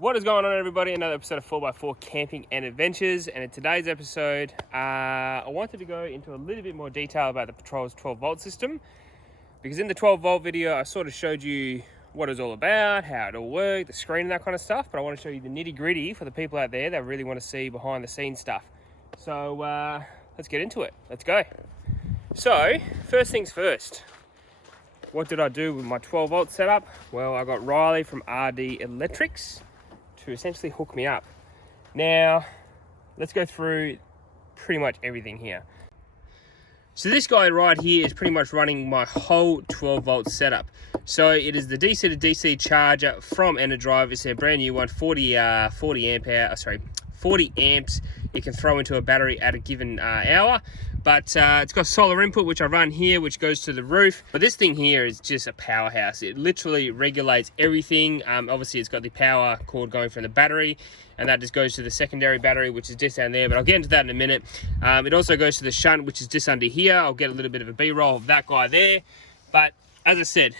What is going on, everybody? Another episode of 4x4 Camping and Adventures, and in today's episode I wanted to go into a little bit more detail about the Patrol's 12 volt system, because in the 12 volt video I sort of showed you what it's all about, how it all worked, the screen and that kind of stuff, but I want to show you the nitty gritty for the people out there that really want to see behind the scenes stuff. So let's get into it. Let's go. So first things first, what did I do with my 12 volt setup? Well, I got Riley from RD Electrics to essentially hook me up. Now let's go through pretty much everything here. So this guy right here is pretty much running my whole 12 volt setup. So it is the DC to DC charger from Energive. It's a brand new one, 40 amps it can throw into a battery at a given hour. But it's got solar input, which I run here, which goes to the roof. But this thing here is just a powerhouse. It literally regulates everything. Obviously, it's got the power cord going from the battery, and that just goes to the secondary battery, which is just down there. But I'll get into that in a minute. It also goes to the shunt, which is just under here. I'll get a little bit of a B-roll of that guy there. But as I said,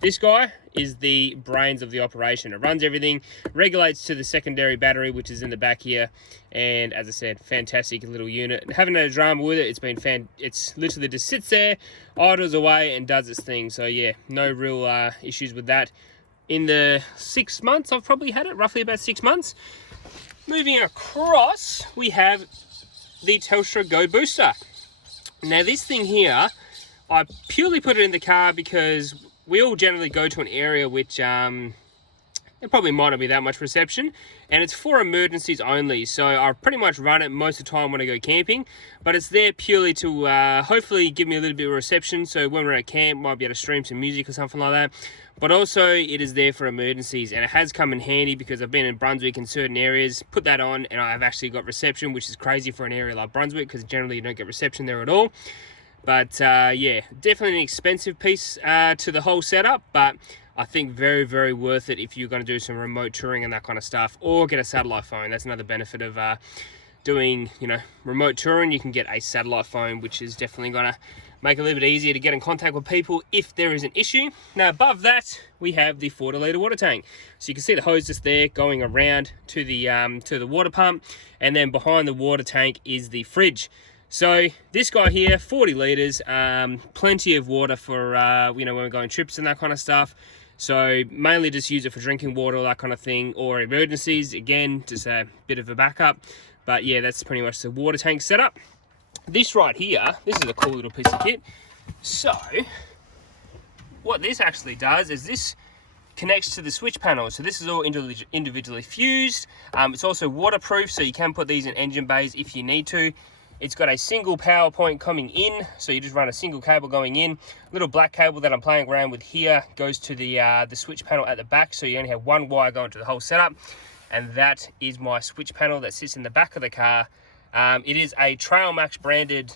this guy is the brains of the operation. It runs everything, regulates to the secondary battery, which is in the back here. And as I said, fantastic little unit. Haven't had a drama with it. It's literally just sits there, idles away, and does its thing. So yeah, no real issues with that. In the 6 months I've probably had it, roughly about 6 months. Moving across, we have the Telstra Go Booster. Now this thing here, I purely put it in the car because we all generally go to an area which there probably might not be that much reception, and it's for emergencies only. So I pretty much run it most of the time when I go camping, but it's there purely to hopefully give me a little bit of reception, so when we're at camp might be able to stream some music or something like that. But also it is there for emergencies, and it has come in handy because I've been in Brunswick in certain areas, put that on, and I've actually got reception, which is crazy for an area like Brunswick because generally you don't get reception there at all. But yeah, definitely an expensive piece to the whole setup, but I think very, very worth it if you're going to do some remote touring and that kind of stuff, or get a satellite phone. That's another benefit of doing, remote touring. You can get a satellite phone, which is definitely going to make it a little bit easier to get in contact with people if there is an issue. Now above that, we have the 40 litre water tank. So you can see the hose just there going around to the water pump, and then behind the water tank is the fridge. So this guy here, 40 litres, plenty of water for, when we're going trips and that kind of stuff. So mainly just use it for drinking water, that kind of thing, or emergencies. Again, just a bit of a backup. But yeah, that's pretty much the water tank setup. This right here, this is a cool little piece of kit. So what this actually does is this connects to the switch panel. So this is all individually fused. It's also waterproof, so you can put these in engine bays if you need to. It's got a single power point coming in, so you just run a single cable going in. Little black cable that I'm playing around with here goes to the switch panel at the back, so you only have one wire going to the whole setup. And that is my switch panel that sits in the back of the car. It is a Trail Max branded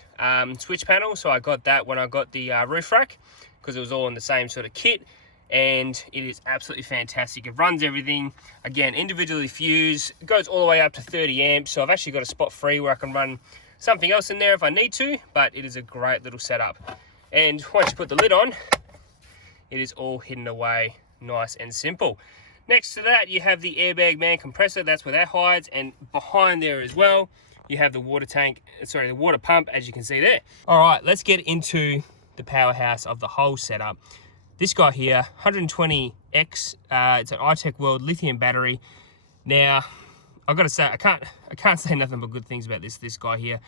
switch panel, so I got that when I got the roof rack, because it was all in the same sort of kit. And it is absolutely fantastic. It runs everything, again, individually fused. It goes all the way up to 30 amps, so I've actually got a spot free where I can run something else in there if I need to, but it is a great little setup. And once you put the lid on, it is all hidden away nice and simple. Next to that, you have the Airbag Man compressor. That's where that hides, and behind there as well, you have the water pump, as you can see there. All right, let's get into the powerhouse of the whole setup. This guy here, 120X, it's an Itech World lithium battery. Now, I've got to say, I can't say nothing but good things about this guy here.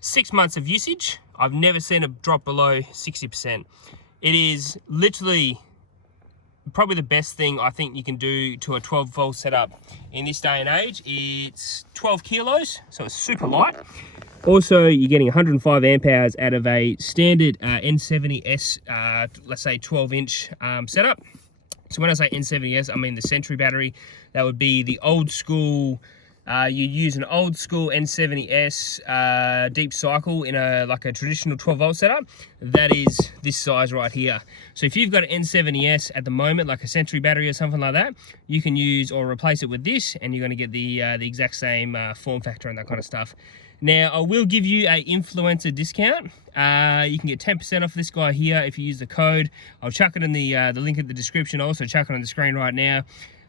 6 months of usage, I've never seen it drop below 60%. It is literally probably the best thing I think you can do to a 12 volt setup in this day and age. It's 12 kilos, so it's super light. Also, you're getting 105 amp hours out of a standard N70S, let's say 12-inch setup. So when I say N70S, I mean the Century battery. That would be the old school. You use an old school N70S deep cycle in a traditional 12 volt setup. That is this size right here. So if you've got an N70S at the moment, like a Century battery or something like that, you can use or replace it with this, and you're going to get the exact same form factor and that kind of stuff. Now, I will give you a influencer discount. You can get 10% off this guy here if you use the code. I'll chuck it in the link in the description. I'll also chuck it on the screen right now.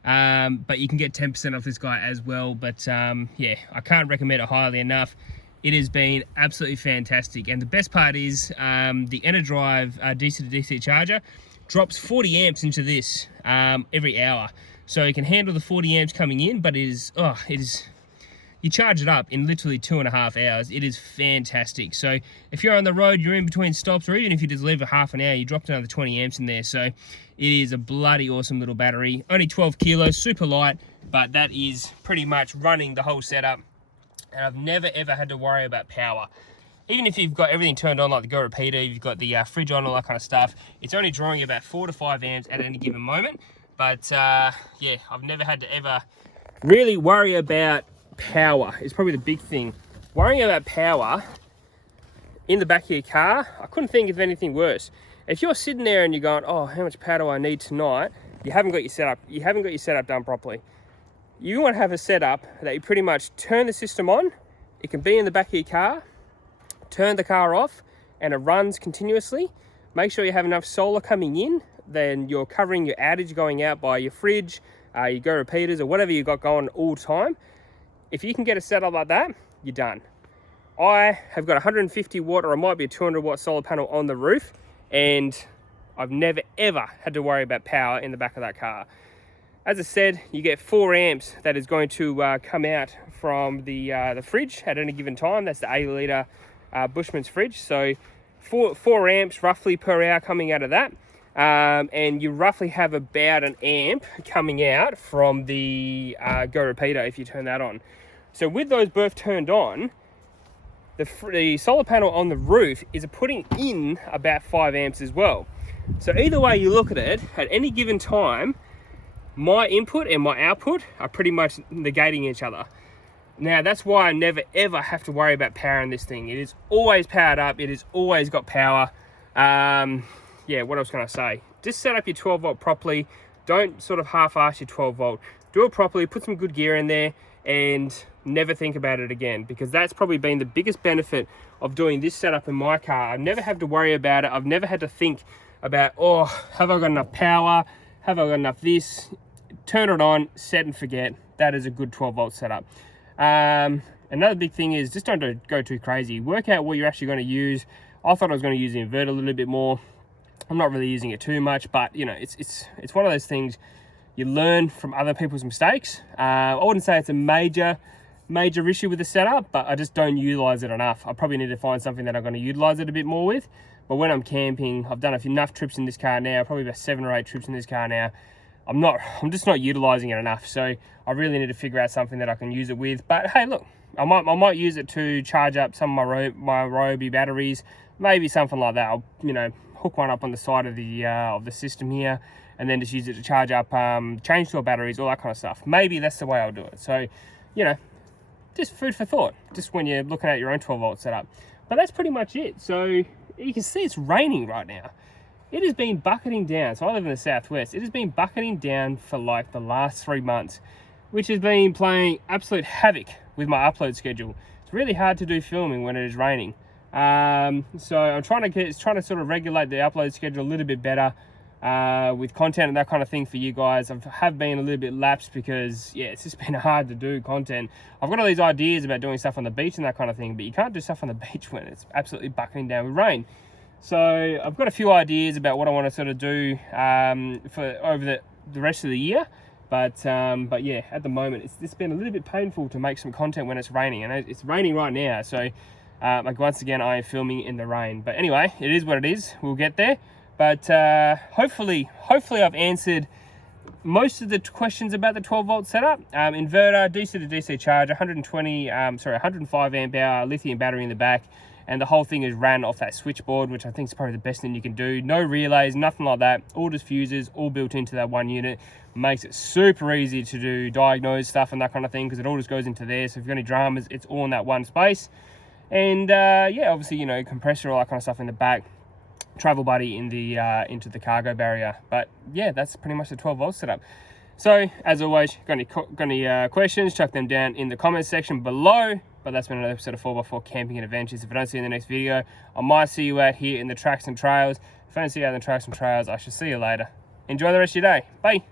but you can get 10% off this guy as well. But yeah, I can't recommend it highly enough. It has been absolutely fantastic. And the best part is the EnerDrive DC to DC charger drops 40 amps into this every hour. So it can handle the 40 amps coming in, but it is, you charge it up in literally 2.5 hours. It is fantastic. So if you're on the road, you're in between stops, or even if you just leave a half an hour, you drop another 20 amps in there. So it is a bloody awesome little battery. Only 12 kilos, super light, but that is pretty much running the whole setup. And I've never ever had to worry about power. Even if you've got everything turned on, like the Go repeater, you've got the fridge on, all that kind of stuff, it's only drawing about 4 to 5 amps at any given moment. But yeah, I've never had to ever really worry about power. Is probably the big thing. Worrying about power in the back of your car, I couldn't think of anything worse. If you're sitting there and you're going, oh, how much power do I need tonight? You haven't got your setup done properly. You want to have a setup that you pretty much turn the system on, it can be in the back of your car, turn the car off, and it runs continuously. Make sure you have enough solar coming in, then you're covering your outage going out by your fridge, your Go repeaters, or whatever you got going all the time. If you can get a setup like that, you're done. I have got a 150 watt, or it might be a 200 watt solar panel on the roof, and I've never ever had to worry about power in the back of that car. As I said, you get 4 amps that is going to come out from the fridge at any given time. That's the 8 litre Bushman's fridge. So 4 amps roughly per hour coming out of that. And you roughly have about an amp coming out from the Go repeater if you turn that on. So with those both turned on, the solar panel on the roof is putting in about 5 amps as well. So either way you look at it, at any given time, my input and my output are pretty much negating each other. Now that's why I never ever have to worry about power in this thing. It is always powered up. It has always got power. Yeah, what else can I say? Just set up your 12 volt properly. Don't sort of half-ass your 12 volt. Do it properly, put some good gear in there, and never think about it again, because that's probably been the biggest benefit of doing this setup in my car. I've never had to worry about it. I've never had to think about, oh, have I got enough power? Have I got enough this? Turn it on, set and forget. That is a good 12 volt setup. Another big thing is just don't go too crazy. Work out what you're actually going to use. I thought I was going to use the inverter a little bit more. I'm not really using it too much, but you know, it's one of those things you learn from other people's mistakes. I wouldn't say it's a major issue with the setup, but I just don't utilize it enough. I probably need to find something that I'm going to utilize it a bit more with. But when I'm camping, I've done enough trips in this car now, probably about 7 or 8 trips in this car now. I'm just not utilizing it enough. So I really need to figure out something that I can use it with. But hey, look, I might use it to charge up some of my Ryobi batteries, maybe something like that. I'll, you know, hook one up on the side of the system here, and then just use it to charge up change door batteries, all that kind of stuff. Maybe that's the way I'll do it. So, you know, just food for thought, just when you're looking at your own 12 volt setup. But that's pretty much it. So you can see it's raining right now. It has been bucketing down. So I live in the southwest. It has been bucketing down for like the last 3 months, which has been playing absolute havoc with my upload schedule. It's really hard to do filming when it is raining. So I'm trying to sort of regulate the upload schedule a little bit better with content and that kind of thing for you guys. I have been a little bit lapsed because, yeah, it's just been hard to do content. I've got all these ideas about doing stuff on the beach and that kind of thing, but you can't do stuff on the beach when it's absolutely bucketing down with rain. So I've got a few ideas about what I want to sort of do for over the rest of the year. But yeah, at the moment, it's been a little bit painful to make some content when it's raining. And it's raining right now, so like once again, I am filming in the rain. But anyway, it is what it is. We'll get there. But hopefully I've answered most of the questions about the 12 volt setup. Inverter, DC to DC charge, 105 amp hour lithium battery in the back. And the whole thing is ran off that switchboard, which I think is probably the best thing you can do. No relays, nothing like that. All just fuses, all built into that one unit. Makes it super easy to do diagnose stuff and that kind of thing, because it all just goes into there. So if you've got any dramas, it's all in that one space. And yeah, obviously, you know, compressor, all that kind of stuff in the back. Travel buddy in the into the cargo barrier. But yeah, that's pretty much the 12 volt setup. So as always, got any questions, chuck them down in the comments section below. But that's been another episode of 4x4 Camping and Adventures. If I don't see you in the next video, I might see you out here in the tracks and trails. If I don't see you out in the tracks and trails, I shall see you later. Enjoy the rest of your day. Bye.